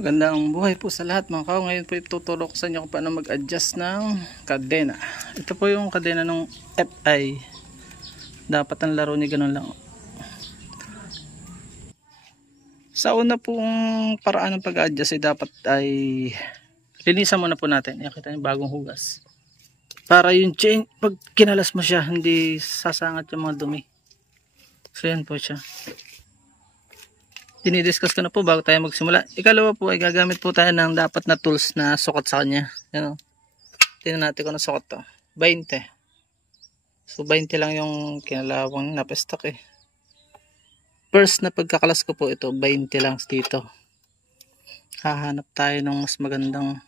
Magandang buhay po sa lahat mga kao. Ngayon po ituturo ko sa inyo kung paano mag-adjust ng kadena. Ito po yung kadena ng FI. Dapat ang laro niya ganun lang. Sa una pong paraan ng pag-adjust ay dapat ay linisan muna po natin. Nakita niyo bagong hugas. Para yung chain, pag kinalas mo siya, hindi sasangat yung mga dumi. So yan po siya. Dinidiscuss ko na po bago tayo magsimula. Ikalawa po ay gagamit po tayo ng dapat na tools na sukat sa kanya. Yan o. Tingnan natin kung ano sukat to. 20. So 20 lang yung kinalawang napestak eh. First na pagkakalas ko po ito, 20 lang dito. Hahanap tayo ng mas magandang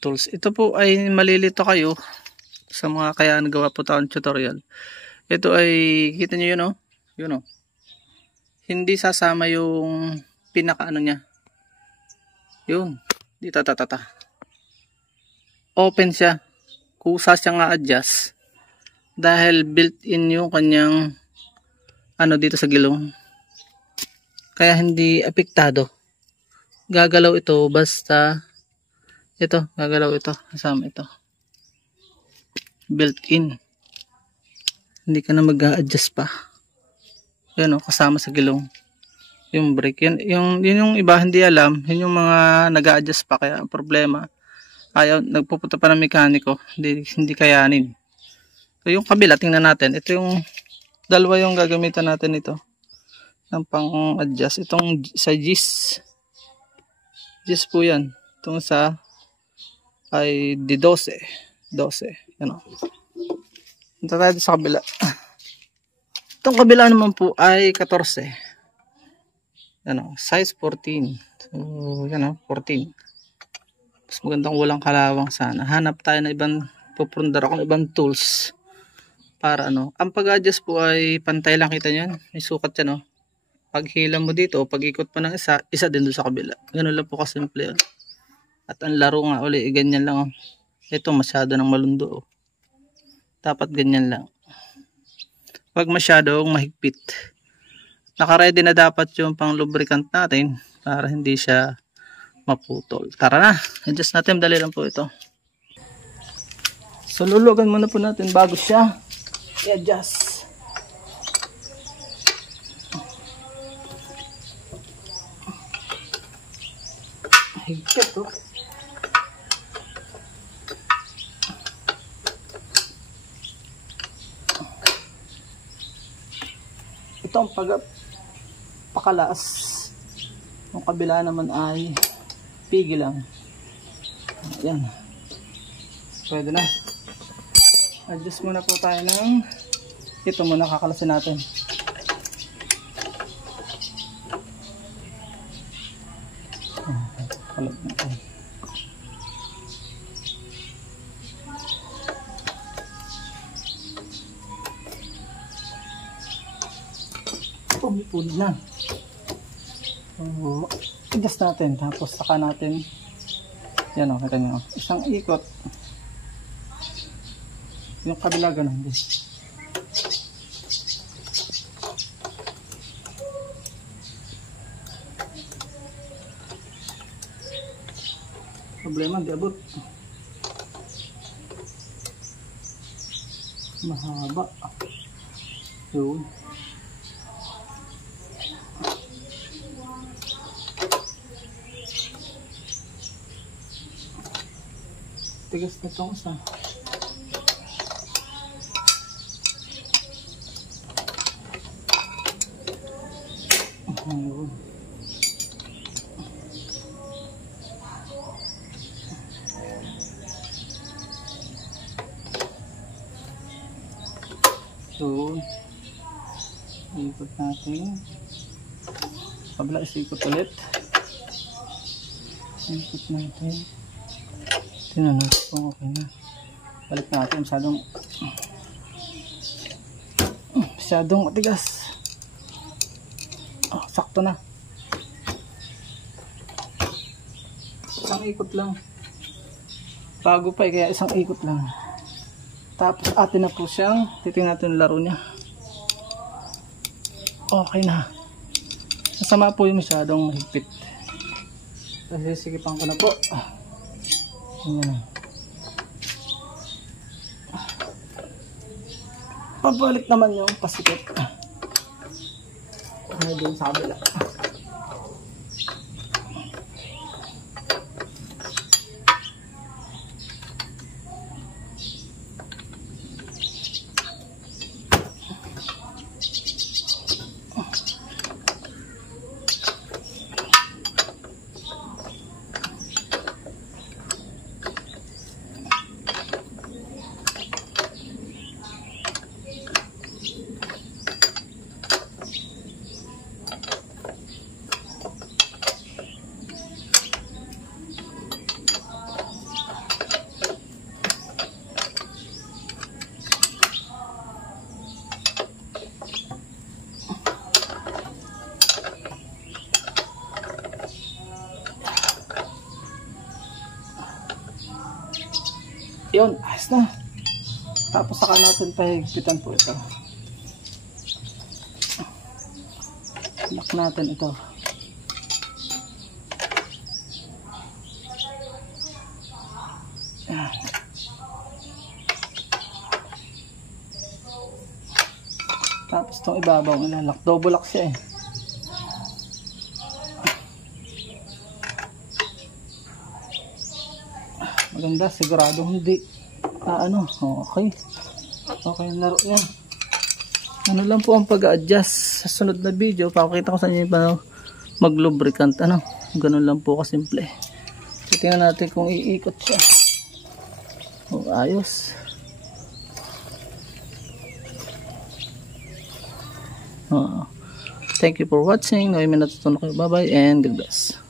tools. Ito po ay malilito kayo sa mga kaya nagawa po tayo ng tutorial. Ito ay, kita nyo yun o. Yun o. Hindi sasama yung pinaka ano niya. Yun. Dito tatata. Open siya. Kusa siya nga adjust. Dahil built-in yung kanyang ano dito sa gilong. Kaya hindi apektado. Gagalaw ito basta ito. Gagalaw ito. Kasama ito. Built-in. Hindi ka na mag-a-adjust pa. Yan o, kasama sa gilong yung brake. Yun yung iba hindi alam. Yun yung mga nag-a-adjust pa. Kaya ang problema, ayaw, nagpupunta pa ng mekaniko, hindi kayanin. So yung kabila, tingnan natin. Ito yung dalawa yung gagamitan natin ito ng pang-adjust. Itong sa GIS po yan. Itong sa ay di 12 yan o. Punta tayo sa kabila. Itong kabila naman po ay 14. Ano, size 14. So, yan o, 14. Mas magandang walang kalawang sana. Hanap tayo na ibang, pupundar ako ng ibang tools. Para ano, ang pag-adjust po ay pantay lang, kita nyo yan. May sukat yan o. Pag hila mo dito, pag ikot mo ng isa din doon sa kabila. Ganun lang po kasimple yun. At ang laro nga uli, ganyan lang o. Ito masyado ng malundo o. Dapat ganyan lang. Wag masyadong mahigpit. Naka-ready na dapat yung pang lubricant natin para hindi siya maputol. Tara na, adjust natin, dali lang po ito. So lulugan muna po natin bago siya i-adjust. Higpit oh. Ito ang pagpakalaas. Yung kabila naman ay pigil lang. Ayan. Pwede na. Adjust muna po tayo ng ito muna kakalasin natin. Kalat natin. Pumipod na. Adjust natin. Tapos saka natin yan o, kita nyo. Isang ikot. Yung kabila ganun din. Problema, di abot. Mahaba. Yun. Tigas na itong isa. Ayun. So, ikot natin. Kabila isikot ulit. Ikot natin. Tingnan natin kung okay na. Balik natin. Masyadong matigas. Oh, sakto na. Isang ikot lang. Bago pa kaya isang ikot lang. Tapos atin na po siyang titingnan natin yung laro niya. Okay na. Masama po yung masyadong mahigpit. Kasi sikipan ko na po. Ayan. Pabalik naman yung pasikip. Ano din sa kabila. Yun, ayos na. Tapos saka natin pahigpitan po ito. Lock natin ito. Ayan. Tapos itong ibabaw ilalak. Double lock siya eh. Maganda, sigurado hindi okay ang laro niya. Ano lang po ang pag-adjust sa sunod na video, papakita ko sa inyo paano mag-lubricant, ganun lang po kasimple. Tingnan natin kung iikot siya. Ayos. Thank you for watching. Naway may natutunan kayo. Bye bye and God bless.